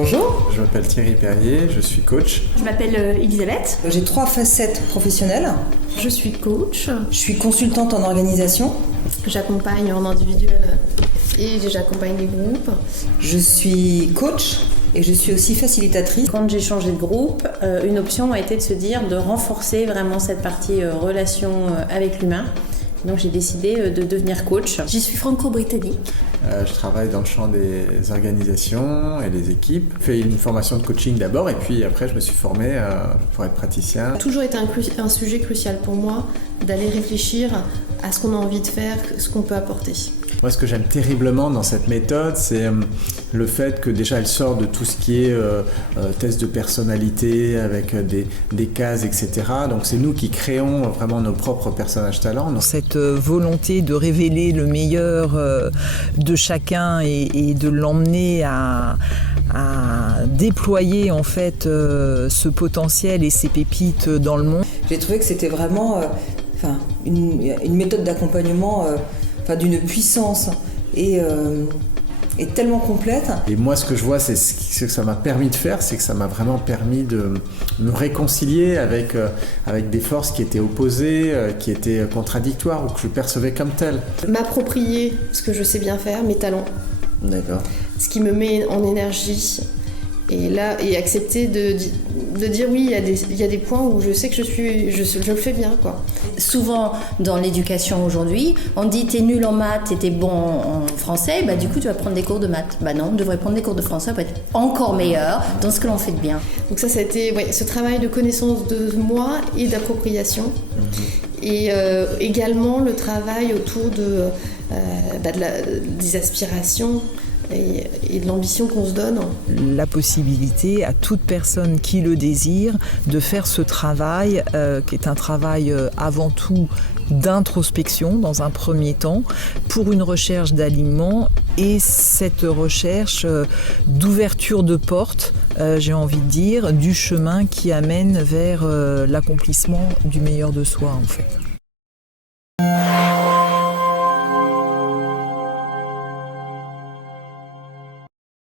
Bonjour. Je m'appelle Thierry Perrier, je suis coach. Je m'appelle Elisabeth. J'ai 3 facettes professionnelles. Je suis coach. Je suis consultante en organisation. J'accompagne en individuel et j'accompagne des groupes. Je suis coach et je suis aussi facilitatrice. Quand j'ai changé de groupe, une option a été de se dire de renforcer vraiment cette partie relation avec l'humain. Donc j'ai décidé de devenir coach. Je suis franco-britannique. Je travaille dans le champ des organisations et des équipes. J'ai fait une formation de coaching d'abord et puis après je me suis formé pour être praticien. Ça a toujours été un sujet crucial pour moi d'aller réfléchir à ce qu'on a envie de faire, ce qu'on peut apporter. Moi, ce que j'aime terriblement dans cette méthode, c'est le fait que déjà elle sort de tout ce qui est test de personnalité avec des cases, etc. Donc c'est nous qui créons vraiment nos propres personnages talents. Cette volonté de révéler le meilleur de chacun et de l'emmener à déployer en fait ce potentiel et ces pépites dans le monde. J'ai trouvé que c'était vraiment une méthode d'accompagnement d'une puissance et tellement complète. Et moi, ce que je vois, c'est ce que ça m'a permis de faire, c'est que ça m'a vraiment permis de me réconcilier avec des forces qui étaient opposées, qui étaient contradictoires ou que je percevais comme telles. M'approprier ce que je sais bien faire, mes talents. D'accord. Ce qui me met en énergie. Et accepter de dire oui, il y a des points où je sais que je le fais bien, quoi. Souvent dans l'éducation aujourd'hui, on dit t'es nul en maths et t'es bon en français, bah du coup tu vas prendre des cours de maths. Bah non, on devrait prendre des cours de français pour être encore meilleur dans ce que l'on fait de bien. Donc ça a été ce travail de connaissance de moi et d'appropriation. Et également le travail autour des aspirations et de l'ambition qu'on se donne. La possibilité à toute personne qui le désire de faire ce travail qui est un travail avant tout d'introspection dans un premier temps pour une recherche d'alignement et cette recherche d'ouverture de porte, j'ai envie de dire, du chemin qui amène vers l'accomplissement du meilleur de soi en fait.